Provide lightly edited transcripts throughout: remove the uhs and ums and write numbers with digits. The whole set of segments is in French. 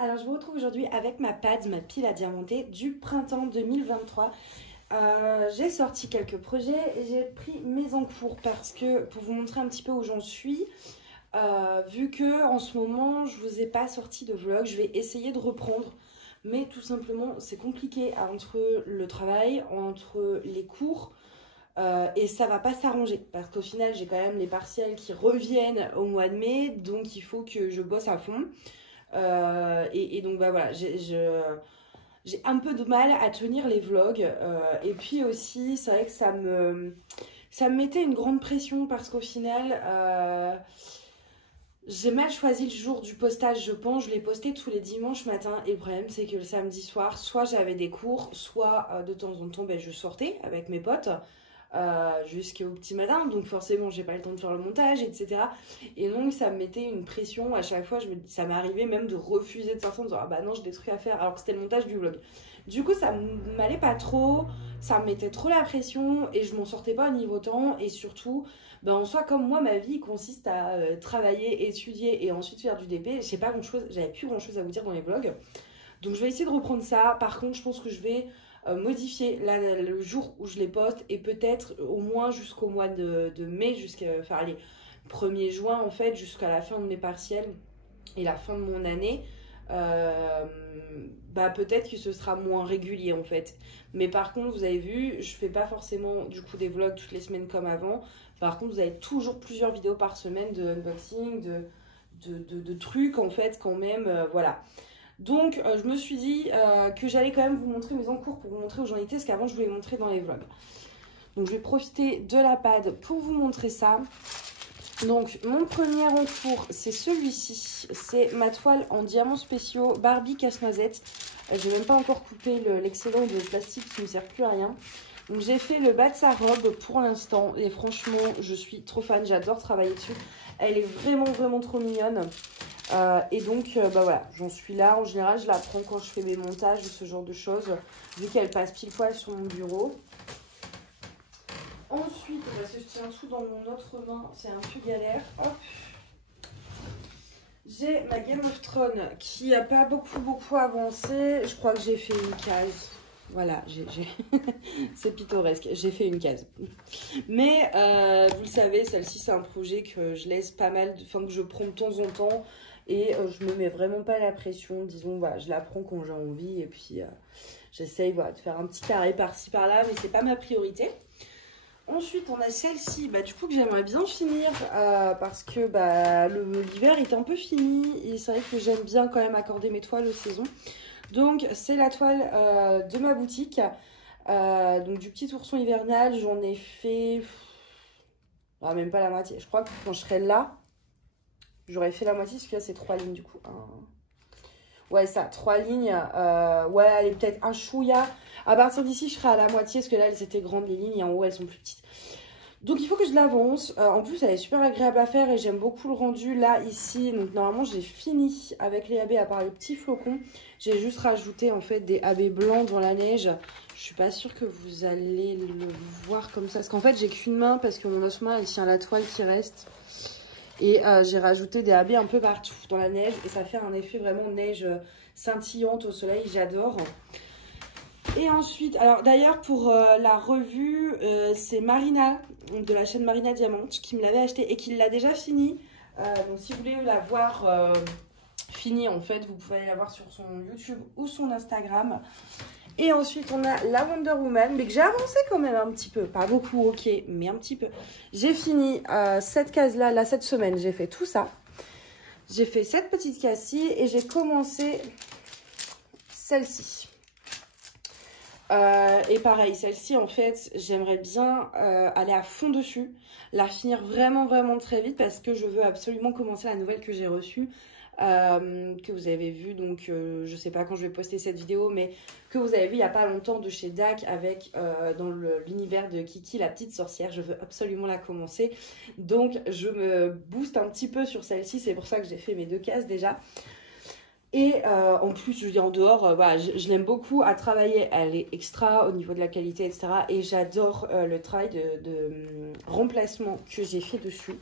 alors je vous retrouve aujourd'hui avec ma pad, ma pile à diamanter du printemps 2023. J'ai sorti quelques projets et j'ai pris mes encours parce que pour vous montrer un petit peu où j'en suis, vu que en ce moment je vous ai pas sorti de vlog, je vais essayer de reprendre. Mais tout simplement c'est compliqué entre le travail, entre les cours. Et ça va pas s'arranger parce qu'au final j'ai quand même les partiels qui reviennent au mois de mai, donc il faut que je bosse à fond. Et donc bah voilà, j'ai un peu de mal à tenir les vlogs. Et puis aussi c'est vrai que ça me mettait une grande pression parce qu'au final j'ai mal choisi le jour du postage, je pense. Je l'ai posté tous les dimanches matin et le problème c'est que le samedi soir, soit j'avais des cours, soit de temps en temps je sortais avec mes potes. Jusqu'au petit matin, donc forcément j'ai pas le temps de faire le montage, etc. Et donc ça me mettait une pression à chaque fois. Ça m'arrivait même de refuser de sortir en disant ah bah non j'ai des trucs à faire alors que c'était le montage du vlog. Du coup ça m'allait pas trop, ça me mettait trop la pression et je m'en sortais pas au niveau temps. Et surtout en soi comme moi ma vie consiste à travailler, étudier et ensuite faire du DP, j'ai pas grand chose, j'avais plus grand chose à vous dire dans les vlogs. Donc je vais essayer de reprendre ça. Par contre je pense que je vais modifier le jour où je les poste et peut-être au moins jusqu'au mois de mai, jusqu'à faire les 1er juin en fait, jusqu'à la fin de mes partiels et la fin de mon année. Peut-être que ce sera moins régulier en fait. Mais par contre vous avez vu, je fais pas forcément du coup des vlogs toutes les semaines comme avant. Par contre vous avez toujours plusieurs vidéos par semaine de unboxing, de trucs en fait quand même, voilà. Donc je me suis dit que j'allais quand même vous montrer mes encours pour vous montrer où j'en étais, parce qu'avant je voulais montrer dans les vlogs. Donc je vais profiter de la pad pour vous montrer ça. Donc mon premier encours c'est celui-ci, c'est ma toile en diamants spéciaux Barbie casse-noisette. J'ai même pas encore coupé l'excédent de plastique qui ne sert plus à rien. Donc j'ai fait le bas de sa robe pour l'instant et franchement je suis trop fan, j'adore travailler dessus. Elle est vraiment trop mignonne. Et donc voilà, j'en suis là. En général je la prends quand je fais mes montages ou ce genre de choses, vu qu'elle passe pile poil sur mon bureau. Ensuite, parce que je tiens tout dans mon autre main, c'est un peu galère. Hop, j'ai ma Game of Thrones qui a pas beaucoup avancé. Je crois que j'ai fait une case. Voilà, c'est pittoresque, j'ai fait une case. Mais vous le savez, celle-ci c'est un projet que je laisse pas mal, que je prends de temps en temps. Et je me mets vraiment pas la pression, disons, voilà, je la prends quand j'ai envie. Et puis j'essaye de faire un petit carré par-ci par-là, mais c'est pas ma priorité. Ensuite on a celle-ci, du coup que j'aimerais bien finir parce que l'hiver est un peu fini. Et c'est vrai que j'aime bien quand même accorder mes toiles aux saisons. Donc c'est la toile de ma boutique, donc du petit ourson hivernal. J'en ai fait même pas la moitié. Je crois que quand je serai là j'aurais fait la moitié, parce que là c'est 3 lignes du coup. Ouais, ça, 3 lignes. Ouais, allez, peut-être un chouïa. À partir d'ici, je serai à la moitié, parce que là, elles étaient grandes, les lignes, et en haut, elles sont plus petites. Donc, il faut que je l'avance. En plus, elle est super agréable à faire, et j'aime beaucoup le rendu, là, ici. Donc, normalement, j'ai fini avec les AB, à part les petits flocons. J'ai juste rajouté, en fait, des AB blancs dans la neige. Je suis pas sûre que vous allez le voir comme ça. Parce qu'en fait, j'ai qu'une main, parce que mon autre main, elle tient la toile qui reste. Et j'ai rajouté des AB un peu partout dans la neige. Et ça fait un effet vraiment neige scintillante au soleil. J'adore. Et ensuite, alors d'ailleurs pour la revue, c'est Marina, de la chaîne Marina Diamant, qui me l'avait acheté et qui l'a déjà fini. Donc si vous voulez la voir finie, en fait, vous pouvez aller la voir sur son YouTube ou son Instagram. Et ensuite, on a la Wonder Woman, mais que j'ai avancé quand même un petit peu. Pas beaucoup, ok, mais un petit peu. J'ai fini cette case-là, là, cette semaine, j'ai fait tout ça. J'ai fait cette petite case-ci et j'ai commencé celle-ci. Et pareil, celle-ci, en fait, j'aimerais bien aller à fond dessus. La finir vraiment très vite parce que je veux absolument commencer la nouvelle que j'ai reçue. Que vous avez vu, donc je sais pas quand je vais poster cette vidéo, mais que vous avez vu il y a pas longtemps de chez DAC avec dans l'univers de Kiki la petite sorcière. Je veux absolument la commencer, donc je me booste un petit peu sur celle-ci, c'est pour ça que j'ai fait mes 2 cases déjà. Et en plus, je veux dire, en dehors, voilà, je l'aime beaucoup à travailler. Elle est extra au niveau de la qualité, etc. Et j'adore le travail de remplacement que j'ai fait dessus.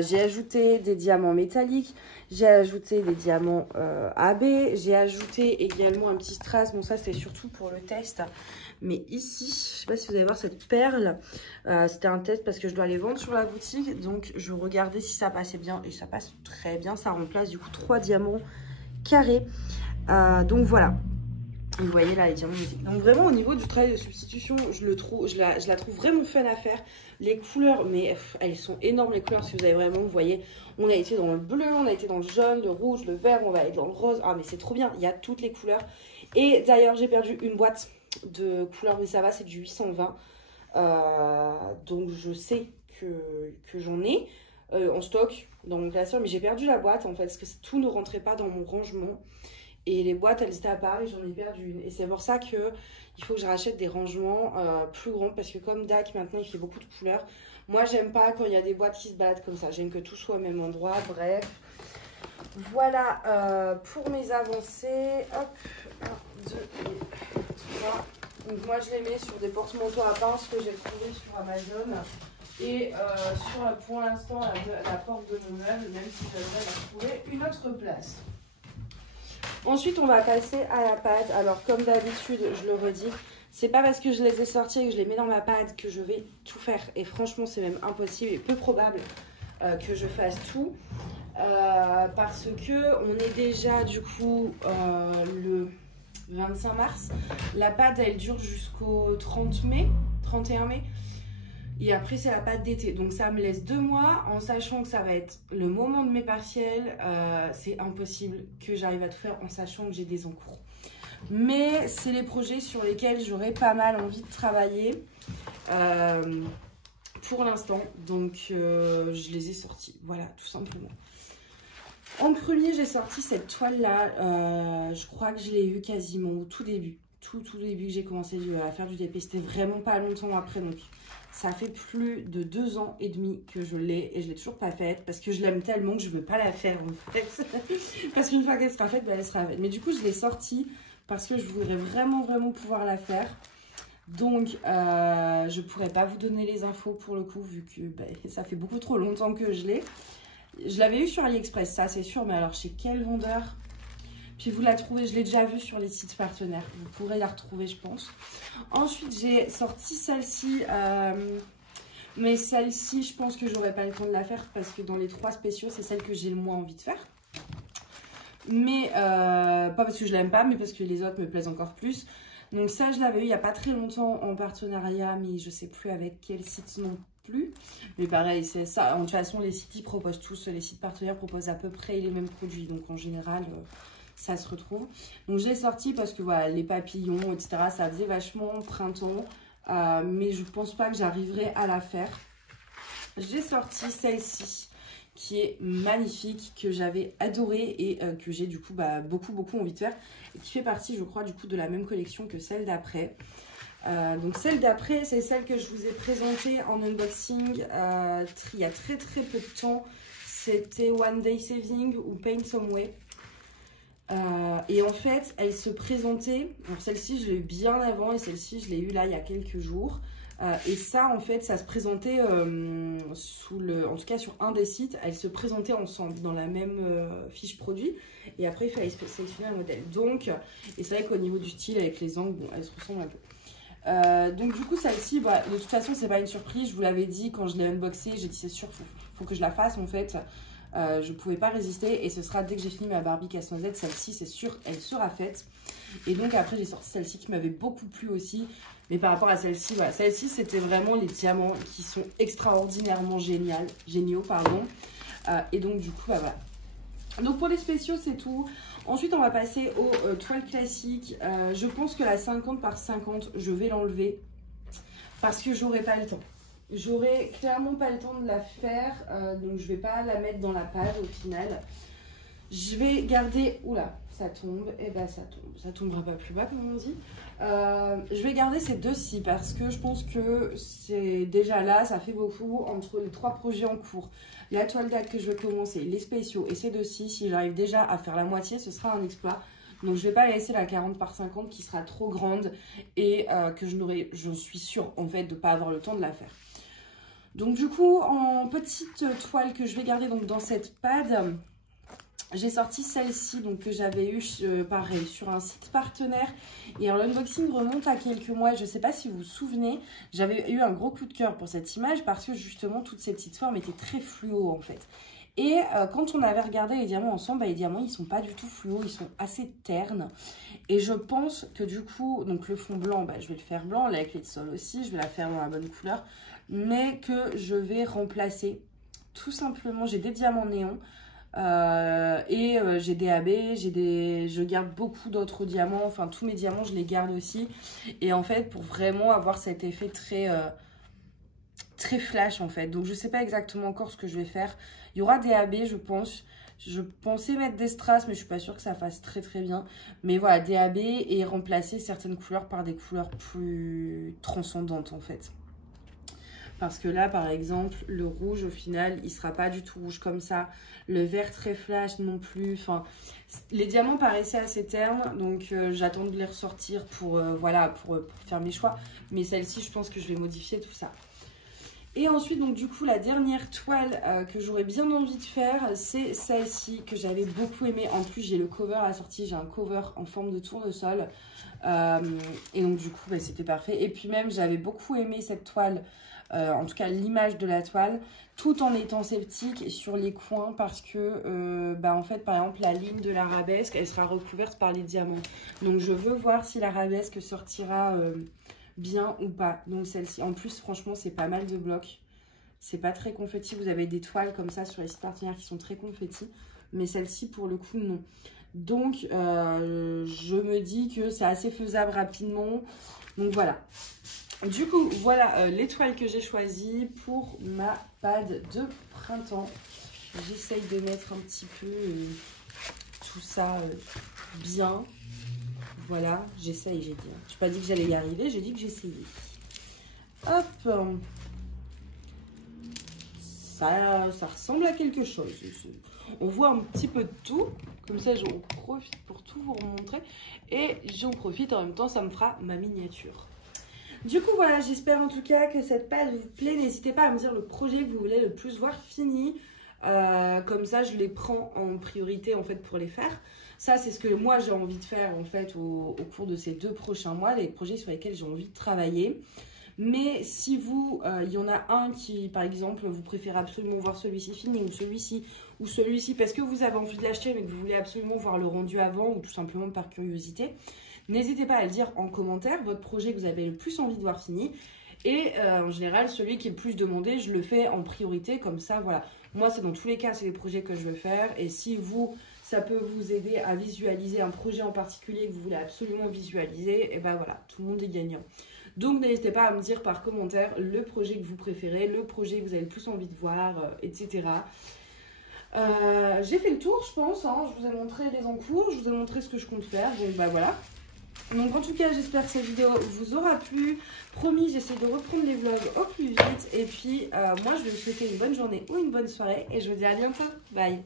J'ai ajouté des diamants métalliques. J'ai ajouté des diamants AB. J'ai ajouté également un petit strass. Bon, ça, c'est surtout pour le test. Mais ici, je ne sais pas si vous allez voir cette perle. C'était un test parce que je dois les vendre sur la boutique. Donc, je regardais si ça passait bien. Et ça passe très bien. Ça remplace du coup 3 diamants carré. Donc voilà, vous voyez là les diamants magnifiques. Donc vraiment au niveau du travail de substitution, je la trouve vraiment fun à faire. Les couleurs, mais elles sont énormes les couleurs. Si vous avez vraiment, vous voyez, on a été dans le bleu, on a été dans le jaune, le rouge, le vert, on va être dans le rose. Ah mais c'est trop bien, il y a toutes les couleurs. Et d'ailleurs j'ai perdu une boîte de couleurs, mais ça va, c'est du 820. Donc je sais que j'en ai en stock dans mon classeur, mais j'ai perdu la boîte en fait parce que tout ne rentrait pas dans mon rangement et les boîtes elles étaient à part et j'en ai perdu une, et c'est pour ça que il faut que je rachète des rangements plus grands parce que comme DAC maintenant il fait beaucoup de couleurs, moi j'aime pas quand il y a des boîtes qui se baladent comme ça, j'aime que tout soit au même endroit. Bref, voilà pour mes avancées. Hop, 1, 2 et 3. Donc moi je les mets sur des porte-manteaux à pince que j'ai trouvé sur Amazon. Et pour l'instant, la porte de nos meubles, même si j'aimerais trouver une autre place. Ensuite, on va passer à la pâte. Alors, comme d'habitude, je le redis, c'est pas parce que je les ai sortis et que je les mets dans ma pâte que je vais tout faire. Et franchement, c'est même impossible et peu probable que je fasse tout. Parce que on est déjà, du coup, le 25 mars. La pâte, elle dure jusqu'au 31 mai. Et après, c'est la pâte d'été. Donc, ça me laisse 2 mois en sachant que ça va être le moment de mes partiels. C'est impossible que j'arrive à tout faire en sachant que j'ai des encours. Mais c'est les projets sur lesquels j'aurais pas mal envie de travailler pour l'instant. Donc, je les ai sortis. Voilà, tout simplement. En premier, j'ai sorti cette toile-là. Je crois que je l'ai eu quasiment au tout début. Tout début que j'ai commencé à faire du DP. C'était vraiment pas longtemps après. Donc, ça fait plus de 2 ans et demi que je l'ai et je l'ai toujours pas faite parce que je l'aime tellement que je veux pas la faire en fait. Parce qu'une fois qu'elle sera faite, ben, elle sera faite. Mais du coup, je l'ai sortie parce que je voudrais vraiment pouvoir la faire. Donc, je pourrais pas vous donner les infos pour le coup vu que ben, ça fait beaucoup trop longtemps que je l'ai. Je l'avais eu sur AliExpress, ça c'est sûr, mais alors chez quel vendeur? Puis vous la trouvez, je l'ai déjà vue sur les sites partenaires. Vous pourrez la retrouver, je pense. Ensuite, j'ai sorti celle-ci. Mais celle-ci, je pense que j'aurais pas le temps de la faire parce que dans les 3 spéciaux, c'est celle que j'ai le moins envie de faire. Mais pas parce que je l'aime pas, mais parce que les autres me plaisent encore plus. Donc ça, je l'avais eu il n'y a pas très longtemps en partenariat, mais je sais plus avec quel site non plus. Mais pareil, c'est ça. De toute façon, les sites, ils proposent tous, les sites partenaires proposent à peu près les mêmes produits. Donc en général... ça se retrouve. Donc je l'ai sorti parce que voilà, les papillons, etc. ça faisait vachement printemps. Mais je pense pas que j'arriverai à la faire. J'ai sorti celle-ci qui est magnifique, que j'avais adorée et que j'ai du coup beaucoup envie de faire. Et qui fait partie, je crois, du coup de la même collection que celle d'après. Donc celle d'après, c'est celle que je vous ai présentée en unboxing il y a très peu de temps. C'était One Day Saving ou Paint Some Way. Et en fait, elle se présentait, donc celle-ci je l'ai eu bien avant et celle-ci je l'ai eu là il y a quelques jours. Et ça en fait, ça se présentait en tout cas sur un des sites, elles se présentaient ensemble dans la même fiche produit. Et après il fallait sélectionner un modèle. Donc, et c'est vrai qu'au niveau du style avec les angles, bon, elles se ressemblent un peu. Donc du coup celle-ci, de toute façon c'est pas une surprise, je vous l'avais dit quand je l'ai unboxée, j'ai dit c'est sûr, faut que je la fasse en fait. Je pouvais pas résister et ce sera dès que j'ai fini ma Barbie casse-noisette, celle-ci c'est sûr elle sera faite. Et donc après j'ai sorti celle-ci qui m'avait beaucoup plu aussi, mais par rapport à celle-ci, voilà, celle-ci c'était vraiment les diamants qui sont extraordinairement géniaux pardon. Et donc du coup voilà. Donc pour les spéciaux c'est tout. Ensuite on va passer aux toiles classiques. Je pense que la 50 par 50 je vais l'enlever parce que j'aurai pas le temps. J'aurai clairement pas le temps de la faire, donc je vais pas la mettre dans la page au final. Je vais garder... Oula, ça tombe. Et ben ça tombe. Ça tombera pas plus bas comme on dit. Je vais garder ces deux-ci parce que je pense que c'est déjà là, ça fait beaucoup entre les 3 projets en cours. La toile date que je vais commencer, les spéciaux et ces deux-ci, si j'arrive déjà à faire la moitié, ce sera un exploit. Donc je vais pas laisser la 40 par 50 qui sera trop grande et que je suis sûre en fait de pas avoir le temps de la faire. Donc du coup, en petite toile que je vais garder donc dans cette pad, j'ai sorti celle-ci donc que j'avais eu pareil sur un site partenaire. Et l'unboxing remonte à quelques mois. Je ne sais pas si vous vous souvenez, j'avais eu un gros coup de cœur pour cette image parce que justement toutes ces petites formes étaient très fluo en fait. Et quand on avait regardé les diamants ensemble, bah, les diamants ils sont pas du tout fluo, ils sont assez ternes. Et je pense que du coup, donc le fond blanc, bah, je vais le faire blanc, la clé de sol aussi, je vais la faire dans la bonne couleur. Mais que je vais remplacer tout simplement, j'ai des diamants néons. J'ai des AB, je garde beaucoup d'autres diamants, enfin tous mes diamants je les garde aussi. Et en fait pour vraiment avoir cet effet très flash en fait. Donc je sais pas exactement encore ce que je vais faire. Il y aura des AB je pense. Je pensais mettre des strass mais je suis pas sûre que ça fasse très bien. Mais voilà, des AB et remplacer certaines couleurs par des couleurs plus transcendantes en fait. Parce que là, par exemple, le rouge, au final, il ne sera pas du tout rouge comme ça. Le vert très flash non plus. Enfin, les diamants paraissaient assez ternes. Donc, j'attends de les ressortir pour faire mes choix. Mais celle-ci, je pense que je vais modifier tout ça. Et ensuite, donc du coup, la dernière toile que j'aurais bien envie de faire, c'est celle-ci que j'avais beaucoup aimée. En plus, j'ai le cover assorti. J'ai un cover en forme de tournesol. Et donc, du coup, bah, c'était parfait. Et puis même, j'avais beaucoup aimé cette toile. En tout cas l'image de la toile, tout en étant sceptique sur les coins parce que en fait par exemple la ligne de l'arabesque elle sera recouverte par les diamants, donc je veux voir si l'arabesque sortira bien ou pas. Donc celle-ci en plus franchement c'est pas mal de blocs, c'est pas très confetti, vous avez des toiles comme ça sur les sites partenaires qui sont très confetti, mais celle-ci pour le coup non. Donc je me dis que c'est assez faisable rapidement, donc voilà. Du coup, voilà l'étoile que j'ai choisie pour ma pad de printemps. J'essaye de mettre un petit peu tout ça bien. Voilà, j'essaye, j'ai dit. Je n'ai pas dit que j'allais y arriver, j'ai dit que j'essayais. Hop. Ça ressemble à quelque chose. On voit un petit peu de tout. Comme ça, j'en profite pour tout vous remontrer. Et j'en profite en même temps, ça me fera ma miniature. Du coup, voilà, j'espère en tout cas que cette page vous plaît. N'hésitez pas à me dire le projet que vous voulez le plus voir fini. Comme ça, je les prends en priorité en fait pour les faire. Ça, c'est ce que moi j'ai envie de faire en fait au cours de ces 2 prochains mois, les projets sur lesquels j'ai envie de travailler. Mais si vous, il y en a un qui, par exemple, vous préférez absolument voir celui-ci fini ou celui-ci parce que vous avez envie de l'acheter mais que vous voulez absolument voir le rendu avant ou tout simplement par curiosité, n'hésitez pas à le dire en commentaire, votre projet que vous avez le plus envie de voir fini. Et en général, celui qui est le plus demandé, je le fais en priorité. Comme ça, voilà. Moi, c'est dans tous les cas, c'est les projets que je veux faire. Et si vous, ça peut vous aider à visualiser un projet en particulier que vous voulez absolument visualiser, et ben voilà, tout le monde est gagnant. Donc, n'hésitez pas à me dire par commentaire le projet que vous préférez, le projet que vous avez le plus envie de voir, etc. J'ai fait le tour, je pense. Hein. Je vous ai montré les encours, je vous ai montré ce que je compte faire. Donc, bah voilà. Donc en tout cas j'espère que cette vidéo vous aura plu. Promis, j'essaie de reprendre les vlogs au plus vite. Et puis moi je vais vous souhaiter une bonne journée ou une bonne soirée. Et je vous dis à bientôt. Bye.